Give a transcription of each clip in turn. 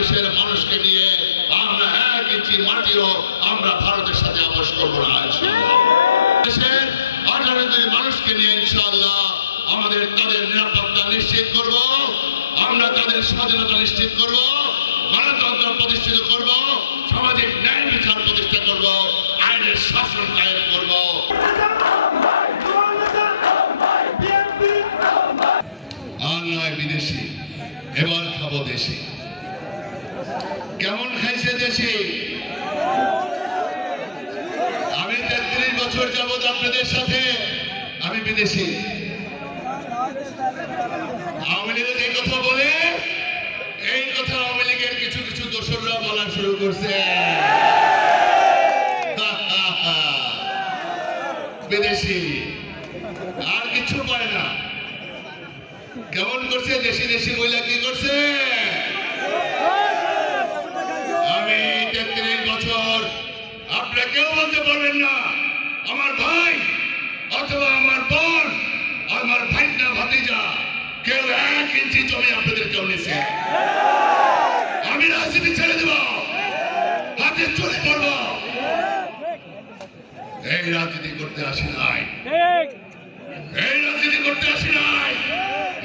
দেশের মানুষকে নিয়ে আমরা 1 ইঞ্চি মাটিও আমরা ভারতের সাথে আপোষ করব না। দেশের 18 কোটি মানুষকে নিয়ে ইনশাআল্লাহ আমাদের তাদের নিরাপত্তা নিশ্চিত করব, আমরা তাদের স্বাধীনতা নিশ্চিত করব, গণতন্ত্র প্রতিষ্ঠিত করব, সামাজিক ন্যায় বিচার প্রতিষ্ঠা করব, আইনের শাসন কায়েম করব। আর নয় বিদেশি, এবার খাবো দেশি। কেমন খাইছে দেশি? আমি 33 বছর যাবৎ আপনাদের সাথে, আমি বিদেশি। আওয়ামী লীগ এই কথা বলে, এই কথা আওয়ামী লীগের কিছু কিছু দোসররা বলা শুরু করছে, বিদেশি আর কিছু পারে না। কেমন করছে দেশি দেশি মহিলা কি করছে? আমি 33 বছর, আপনারা কেউ বলতে পারবেন না আমার ভাই অথবা আমার বোন, আমার ভাইনা ভাতিজা কেউ 1 ইঞ্চি জমি আপনাদের কেউ নিছে। আমি রাজনীতি ছেড়ে দেব, হাতে চলে পড়ব। এই রাজনীতি করতে আসি নাই, এই রাজনীতি করতে আসি নাই,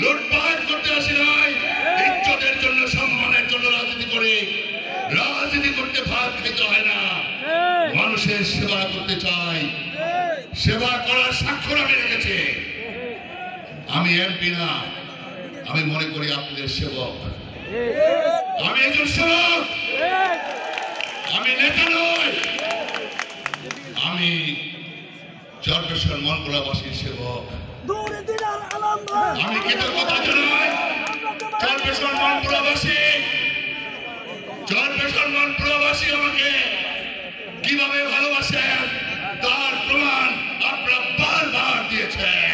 লুটপাট করতে আসি নাই। ইজ্জতের জন্য, সম্মানের জন্য রাজনীতি করি। রাজনীতি করতে ভাত খেতে হয় না, মানুষের সেবা করতে চাই। সেবা করার স্বাক্ষর আমি রেখেছি। আমি এমপি না, আমি মনে করি আপনাদের সেবক। আমি একজন সেবক, আমি নেতা নই। আমি চরপেশন মনপুরাবাসীর সেবক। আমি কৃতজ্ঞতা জানাই চরপেশন মনপুরাবাসী। চরপেশন মনপুরাবাসী আমাকে কিভাবে ভালোবাসেন তার প্রমাণ আপনারা বারবার দিয়েছেন,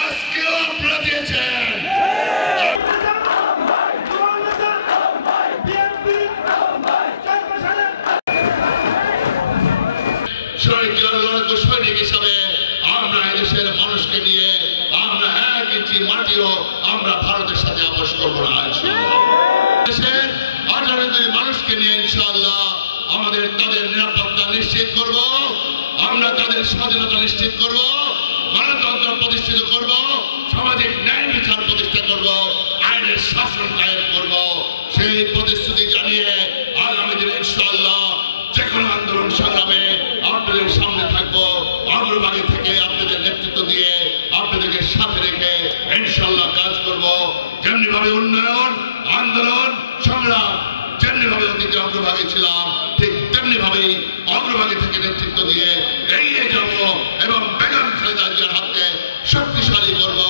আজকেও আপনারা দিয়েছেন। সৈনিক হিসাবে আমরা এদেশের মানুষকে নিয়ে আমরা 1 ইঞ্চি মাটিও আমরা ভারতের সাথে আপোষ করব না। দেশের 18 কোটি মানুষকে নিয়ে ইনশাআল্লাহ আমাদের তাদের নিরাপত্তা নিশ্চিত করব, আমরা তাদের স্বাধীনতা নিশ্চিত করব, গণতন্ত্র প্রতিষ্ঠিত করব, সামাজিক ন্যায় বিচার প্রতিষ্ঠা করব, আইনের শাসন কায়েম করব। সেই প্রতিশ্রুতি জানিয়ে আগামী দিনে ইনশাআল্লাহ যে কোনো আন্দোলন সংগ্রামে আপনাদের সামনে থাকবো। অগ্রভাগে থেকে আপনাদের নেতৃত্ব দিয়ে আপনাদেরকে সাথে রেখে ইনশাআল্লাহ কাজ করব। যেমনি ভাবে উন্নয়ন, আন্দোলন, সংগ্রাম যেমনি ভাবে অতীতে অগ্রভাগে ছিলাম, ঠিক তেমনি ভাবেই অগ্রভাগে থেকে নেতৃত্ব দিয়ে এগিয়ে যাব এবং বেগম খালেদা জিয়ার হাতে শক্তিশালী করব।